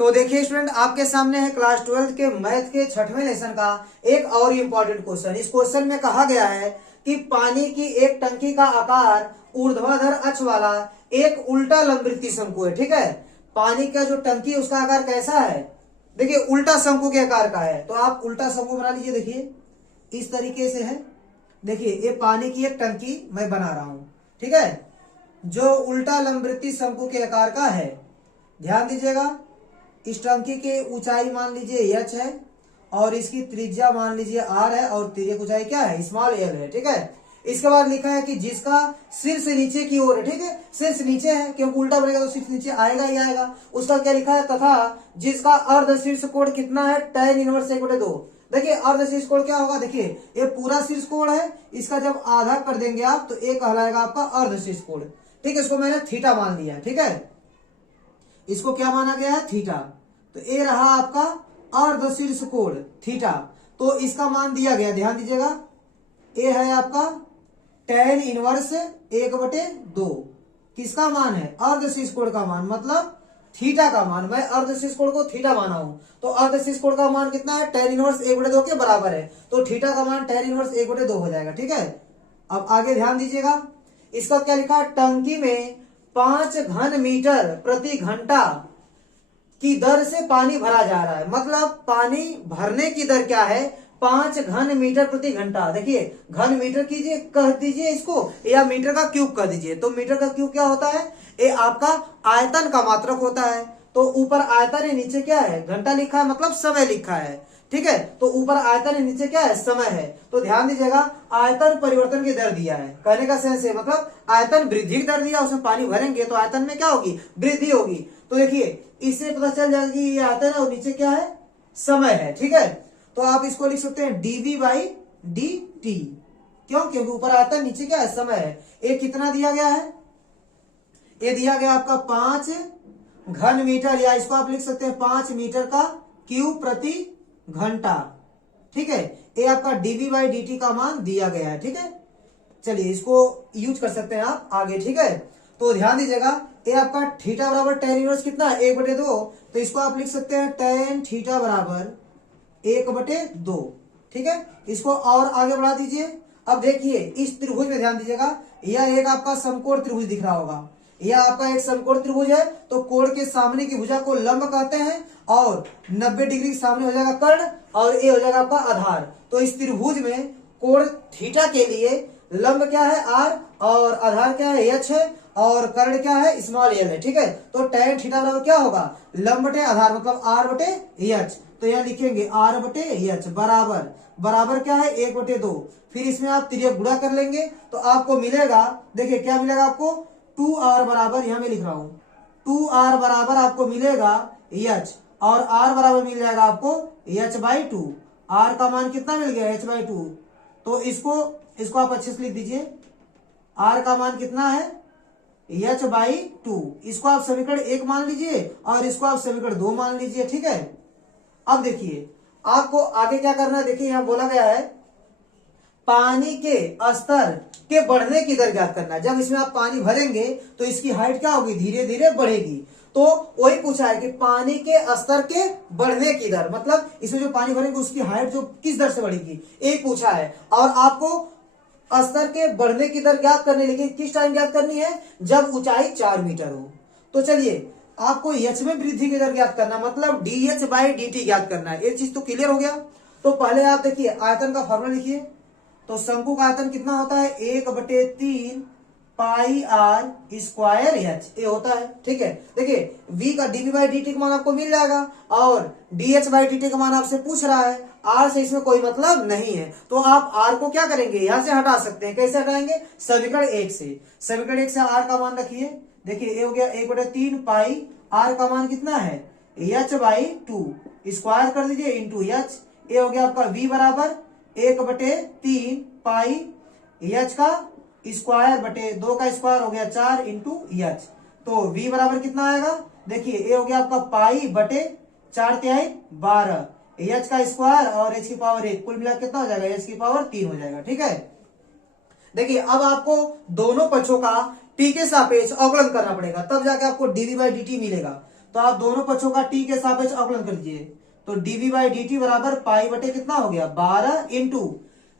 तो देखिए स्टूडेंट, आपके सामने है क्लास 12 के मैथ के 6वें लेसन का एक और इम्पोर्टेंट क्वेश्चन। इस क्वेश्चन में कहा गया है कि पानी की एक टंकी का आकार ऊर्ध्वाधर अक्ष वाला एक उल्टा लंबवृत्तीय शंकु है। ठीक है, पानी का जो टंकी उसका आकार कैसा है, देखिए उल्टा शंकु के आकार का है। तो आप उल्टा शंकु बना लीजिए। देखिए इस तरीके से है। देखिए ये पानी की एक टंकी मैं बना रहा हूं, ठीक है, जो उल्टा लंबवृत्तीय शंकु के आकार का है। ध्यान दीजिएगा, इस टंकी की ऊंचाई मान लीजिए h है और इसकी त्रिज्या मान लीजिए r है और तिर्यक ऊंचाई क्या है, स्मॉल l है। ठीक है, इसके बाद लिखा है कि जिसका शीर्ष नीचे की ओर है। ठीक है, शीर्ष नीचे है क्योंकि उल्टा बनेगा तो शीर्ष नीचे आएगा ही आएगा। उसका क्या लिखा है, तथा जिसका अर्ध शीर्ष कोण कितना है, tan इनवर्स 1/2। देखिए अर्ध शीर्ष कोण क्या होगा, देखिए ये पूरा शीर्ष कोण है, इसका जब आधा कर देंगे आप तो ये कहलाएगा आपका अर्ध शीर्ष कोण। ठीक है, इसको मैंने थीटा मान लिया है। ठीक है, इसको क्या माना गया है, थीटा। तो ये रहा आपका अर्ध शीर्ष कोण थीटा। तो इसका मान दिया गया, ध्यान दीजिएगा, ये है आपका tan इनवर्स 1/2। किसका मान है, अर्ध शीर्ष कोण का मान, मतलब थीटा का मान। मैं अर्ध शीर्ष कोण को थीटा माना हूं, तो अर्ध शीर्ष कोण का मान कितना है, tan इनवर्स 1/2 के बराबर है। तो थीटा का मान tan इनवर्स 1/2 हो जाएगा। ठीक है, अब आगे ध्यान दीजिएगा, इसका क्या लिखा, टंकी में 5 घन मीटर प्रति घंटा की दर से पानी भरा जा रहा है। मतलब पानी भरने की दर क्या है, 5 घन मीटर प्रति घंटा। देखिए घन मीटर कीजिए, कह दीजिए इसको, या मीटर का क्यूब कर दीजिए। तो मीटर का क्यूब क्या होता है, ये आपका आयतन का मात्रक होता है। तो ऊपर आयतन है, नीचे क्या है, घंटा लिखा है, मतलब समय लिखा है। ठीक है, तो ऊपर आयतन है, नीचे क्या है, समय है। तो ध्यान दीजिएगा, आयतन परिवर्तन की दर दिया है, कहने का सेंस है, मतलब आयतन वृद्धि की दर दिया, उसमें पानी भरेंगे तो आयतन में क्या होगी, वृद्धि होगी। तो देखिए इससे पता चल जाएगा कि ये आयतन है और नीचे क्या है, समय है। ठीक है, तो आप इसको लिख सकते हैं dv/dt। क्यों, क्योंकि ऊपर आयतन, नीचे क्या है, समय है। ये कितना दिया गया है, ये दिया गया आपका 5 घन मीटर, या इसको आप लिख सकते हैं 5 मीटर का क्यूब प्रति घंटा। ठीक है, ये आपका dv/dt का मान दिया गया है। ठीक है, चलिए इसको यूज कर सकते हैं आप आगे। ठीक है, तो ध्यान दीजिएगा, ये आपका थीटा बराबर tan इनवर्स कितना है, 1/2। तो इसको आप लिख सकते हैं tan थीटा बराबर 1/2। ठीक है, इसको और आगे बढ़ा दीजिए। अब देखिए इस त्रिभुज में ध्यान दीजिएगा, यह एक आपका समकोण त्रिभुज दिख रहा होगा। यह आपका एक समकोण त्रिभुज है, तो कोण के सामने की भुजा को लंब कहते हैं, और 90 डिग्री सामने हो जाएगा कर्ण, और ये हो जाएगा आपका आधार। तो इस त्रिभुज में कोण थीटा के लिए लंब क्या है, r, और आधार क्या है, h है, और कर्ण क्या है, स्मॉल l है। ठीक है, तो tan थीटा बराबर क्या होगा, लंब बटे आधार, मतलब r/h। तो यह लिखेंगे r/h बराबर बराबर क्या है, 1/2। फिर इसमें आप तिर्यक गुणा कर लेंगे तो आपको मिलेगा, देखिए क्या मिलेगा आपको, 2r बराबर, यहां मैं लिख रहा हूं 2r बराबर आपको मिलेगा h, और r बराबर मिल जाएगा आपको h/2। r का मान कितना मिल गया, h/2। तो इसको आप अच्छे से लिख दीजिए, r का मान कितना है, h/2। इसको आप समीकरण 1 मान लीजिए और इसको आप समीकरण 2 मान लीजिए। ठीक है, अब देखिए आपको आगे क्या करना है, देखिए यहां बोला गया है पानी के स्तर के बढ़ने की दर ज्ञात करना है। जब इसमें आप पानी भरेंगे तो इसकी हाइट क्या होगी, धीरे धीरे बढ़ेगी। तो वही पूछा है कि पानी के स्तर के बढ़ने की दर, मतलब इसमें जो पानी भरेंगे उसकी हाइट जो किस दर से बढ़ेगी, एक पूछा है। और आपको स्तर के बढ़ने की दर ज्ञात करनी, लेकिन किस टाइम ज्ञात करनी है, जब ऊंचाई 4 मीटर हो। तो चलिए आपको h में वृद्धि की दर ज्ञात करना, मतलब dh/dt ज्ञात करना है। ये चीज तो क्लियर हो गया। तो पहले आप देखिए आयतन का फॉर्मूला लिखिए। तो शंकु का आयतन कितना होता है, 1/3 पाई r स्क्वायर h, ये होता है। ठीक है, देखिए v का dv/dt का मान आपको मिल जाएगा, और dh/dt का मान आपसे पूछ रहा है, r से इसमें कोई मतलब नहीं है। तो आप r को क्या करेंगे, यहां से हटा सकते हैं। कैसे हटाएंगे, समीकरण 1 से। समीकरण 1 से r का मान रखिए। देखिए ये हो गया 1/3 पाई, r का मान कितना है, h/2, स्क्वायर कर दीजिए इंटू h। ये हो गया आपका v बराबर 1/3 पाई h का स्क्वायर बटे 2 का स्क्वायर हो गया 4 इंटू h। तो v बराबर कितना आएगा, देखिए ये हो गया आपका पाई बटे 4×3 12, h का स्क्वायर और h की पावर 1, कुल मिला कितना हो जाएगा, h की पावर 3 हो जाएगा। ठीक है, देखिए अब आपको दोनों पक्षों का t के सापेक्ष अवकलन करना पड़ेगा, तब जाके आपको dv/dt मिलेगा। तो आप दोनों पक्षों का टी के सापेक्ष अवकलन कर लीजिए। तो डीवी बाई डी टी बराबर पाई बटे कितना हो गया 12 इंटू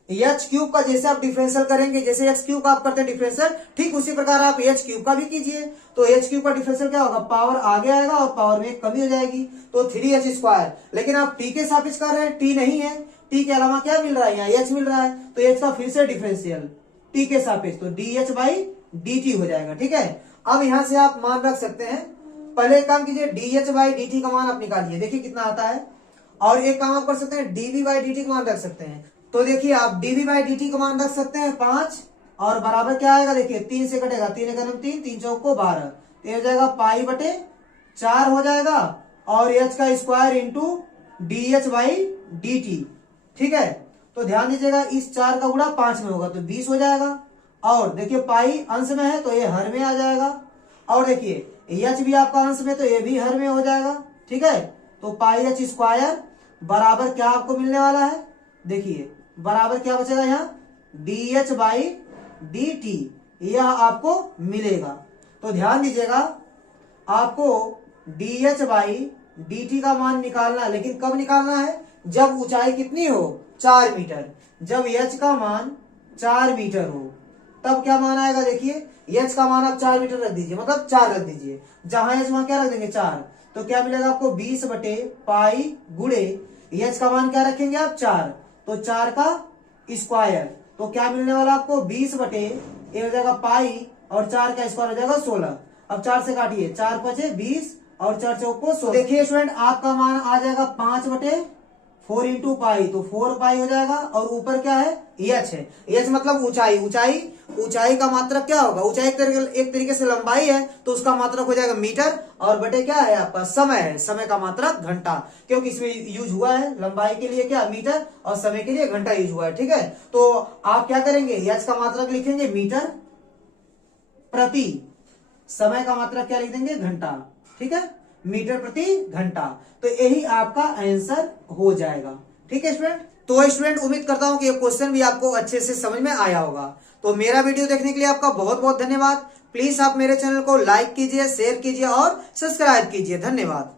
एच क्यूब का जैसे आप डिफरेंशियल करेंगे, जैसे एक्स क्यूब का आप करते हैं डिफरेंशियल, ठीक उसी प्रकार आप एच क्यूब का भी कीजिए। तो एच क्यूब का डिफरेंशियल क्या होगा, पावर आगे आएगा और पावर में एक कमी हो जाएगी, तो 3h स्क्वायर। लेकिन आप टी के सापेक्ष कर रहे हैं, टी नहीं है, टी के अलावा क्या मिल रहा है, यहाँ एच मिल रहा है, तो एच का फिर से डिफरेंशियल टी के सापेक्ष, तो D H by D T हो जाएगा। ठीक है, अब यहां से आप मान रख सकते हैं। पहले एक काम कीजिए, D H by D T का मान आप निकालिए, देखिए कितना आता है। और एक काम आप कर सकते हैं, डीवी बाई डी टी का मान रख सकते हैं। तो देखिए आप डीवी बाई डी टी का मान रख सकते हैं 5, और बराबर क्या आएगा, देखिए 3 से कटेगा, 3 एकम 3, 3 चौक को 12, तो हो जाएगा पाई बटे 4 हो जाएगा, और एच का square into D H by D T. ठीक है, तो ध्यान दीजिएगा इस 4 का गुणा 5 में होगा तो 20 हो जाएगा, और देखिए पाई अंश में है तो ये हर में आ जाएगा, और देखिए एच भी आपका अंश में तो ये भी हर में हो जाएगा। ठीक है, तो पाई एच स्क्वायर बराबर क्या आपको मिलने वाला है, देखिए बराबर क्या बचेगा यहाँ D H by D T, यह आपको मिलेगा। तो ध्यान दीजिएगा आपको D H by D T का मान निकालना है, लेकिन कब निकालना है, जब ऊंचाई कितनी हो 4 मीटर, जब एच का मान 4 मीटर हो तब क्या मान आएगा, देखिए एच का मान आप 4 मीटर रख दीजिए, मतलब 4 रख दीजिए, जहां एच वहां क्या रख देंगे 4, तो क्या मिलेगा आपको 20 बटे पाई गुड़े एच का मान क्या रखेंगे आप 4, तो 4 का स्क्वायर, तो क्या मिलने वाला आपको 20 बटे ये हो जाएगा पाई, और 4 का स्क्वायर हो जाएगा 16। अब 4 से काटिए, 4 5 20 और 4 चौक को 16। देखिए स्टूडेंट आपका मान आ जाएगा 5 बटे 4 इंटू पाई, तो 4 पाई हो जाएगा, और ऊपर क्या है एच है, एच मतलब ऊंचाई, ऊंचाई का मात्रक क्या होगा, ऊंचाई एक तरीके से लंबाई है तो उसका मात्रक हो जाएगा मीटर, और बटे क्या है आपका समय है, समय का मात्रक घंटा, क्योंकि इसमें यूज हुआ है लंबाई के लिए क्या मीटर और समय के लिए घंटा यूज हुआ है। ठीक है, तो आप क्या करेंगे, एच का मात्रक लिखेंगे मीटर प्रति, समय का मात्रक क्या लिख देंगे घंटा। ठीक है, मीटर प्रति घंटा, तो यही आपका आंसर हो जाएगा। ठीक है स्टूडेंट, तो स्टूडेंट उम्मीद करता हूं कि ये क्वेश्चन भी आपको अच्छे से समझ में आया होगा। तो मेरा वीडियो देखने के लिए आपका बहुत बहुत धन्यवाद। प्लीज आप मेरे चैनल को लाइक कीजिए, शेयर कीजिए और सब्सक्राइब कीजिए। धन्यवाद।